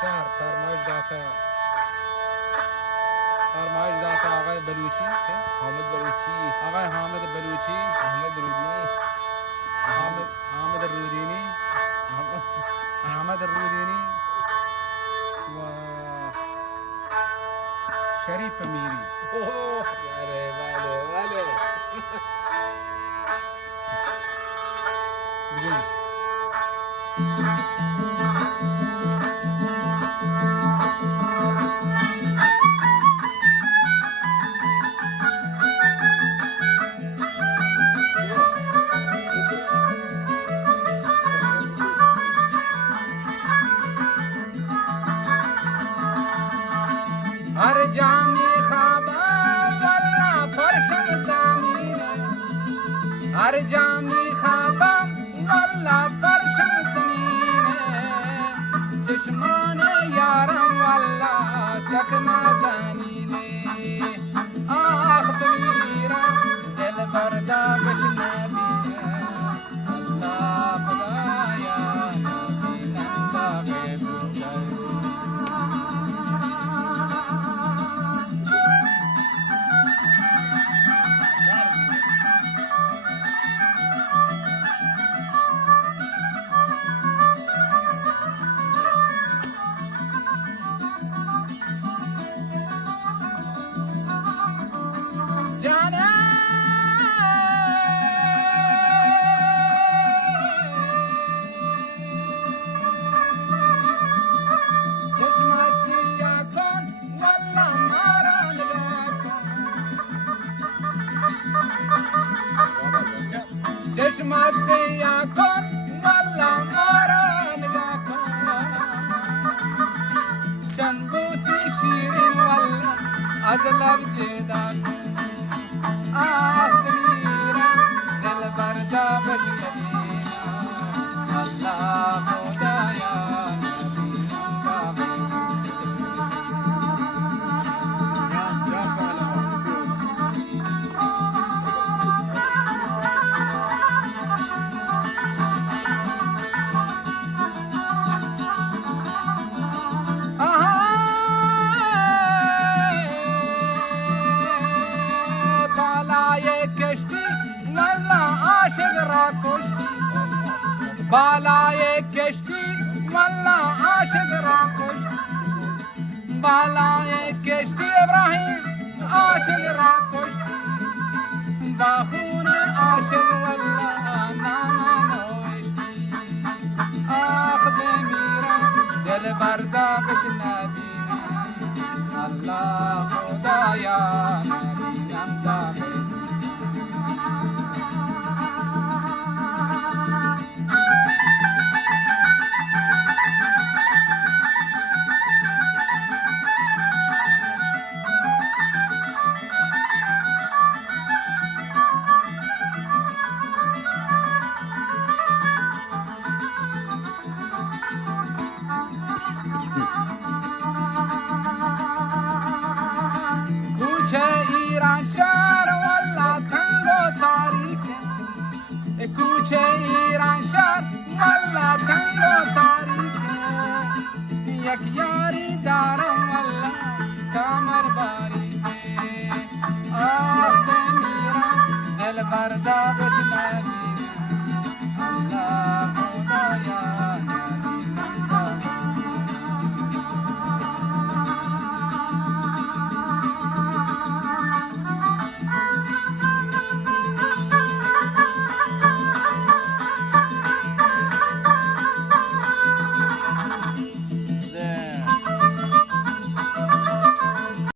شهر فرمایش داتا آقای بلوچی حامد بلوچی، آقای حامد بلوچی، احمد رودینی، حامد الرودینی، احمد الرودینی و شریف میری. بله بدون هر جامی خوابم والله فرشم زمینه، هر جامی خوابم والله فرشم زمینه، چشمان یارم والله سکنا زمینه، آخ بمیرم دل بردا بشنبینه، الله خدایا نبینم داغ بسر. چشمت سیا کن والله مارا نگاه کن، چند بوسی شیرین والله از لب جدا کن، آه بمیرم دل بردا بشنوینم، الله خدایا نبینم باغ بالای کشتی والله عاشق را کشتی، بالای کشتی ابراهیم عاشق را کشتی، با خون عاشق والله نام نوشتی، آخ بمیرم دل بردا بشنبینم، الله خدایا نبینم داغ. کوچه ایران شهر والله تنگ و تاریکه، کوچه ایران شهر والله تنگ و تاریکه، یک یاری دارم والله کمر باریکه، آه بمیرم دل بردا